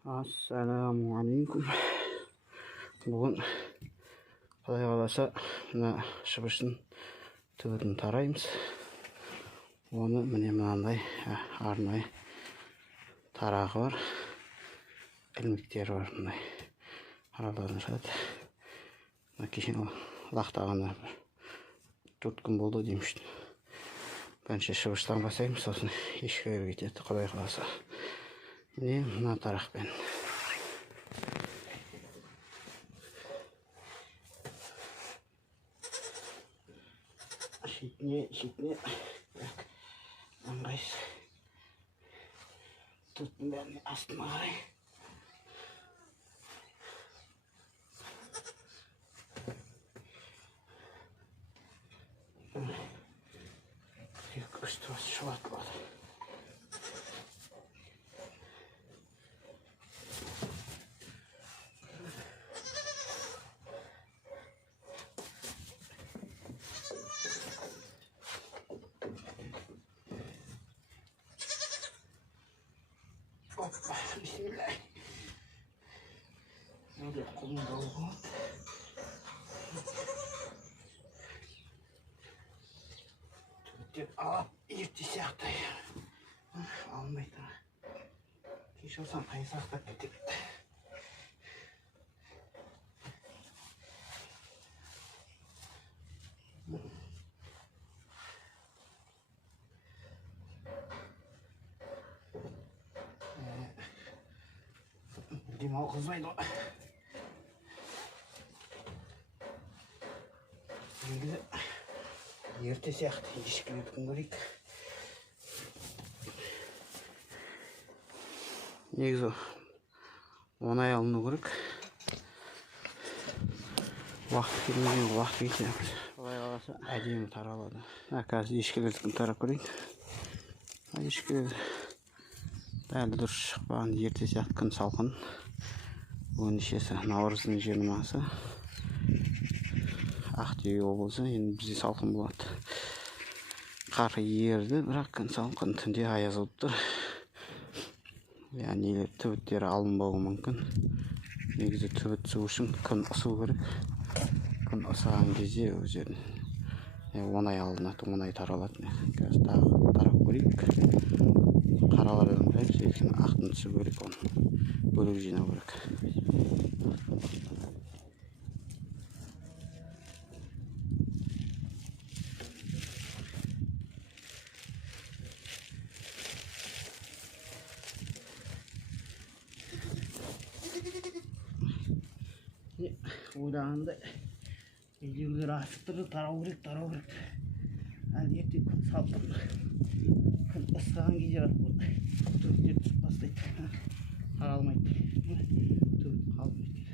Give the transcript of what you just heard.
Ассалаумағалейкум. Бүгін Құдай қаласа мына шыбыштың түбін тараймыз. Оны міне мынандай арнайы тарағы бар, ілмектері бар. Мындай араларына шығады. Кешен лақтағаны 4 күн болды деймін. Қанша шыбыштан басаймыз, сосын ешкілер кетеді, Құдай қаласа. Міне мына тарақпен. Шетіне ыңғайсыз. Тұттың бәріне астыма қарай. Үсті басы шұбатылады. Опа, бисмилlah. Öyle kolum dolu. Tüttür alap yırtı siyahtayı. Almaydı. Keş olsam kayısakta bitti. Limon kızmaydı o. Негізі ерте сияқты ешкілер күн көрейік. Негізі оңай алыну керек. Уақыт келмеген уақыт кетеді. Құдай қаласа әдемі таралады. Қазір ешкілердікін тарап көрейік. Ешкілер дәл дұрыс шықпаған, ерте сияқты күн салқын. Бүгін нешесі наурыздың 20-сы. Ақтөбе облысы, енді бізде салқын болады. Қар ерді, бірақ күн салқын, түнде аяз болып тұр. Яғни түбіттері алынбауы мүмкін. Негізі түбіт су үшін күн ысу керек. Күн ысыған кезде өздерін оңай алынады, оңай таралады. Қазір тағы тарап көрейік. Қаралардан біріміз, өйткені ақтың түсі бөлек, оны бөлек жинау керек. Ойлағанда үйлер ашықтырды, тарау керек. Әлі ерте күн салқын. Күн ысыған кезде түбіттер түсіп бастайды. Таралмайды. Түбіт қалмайды.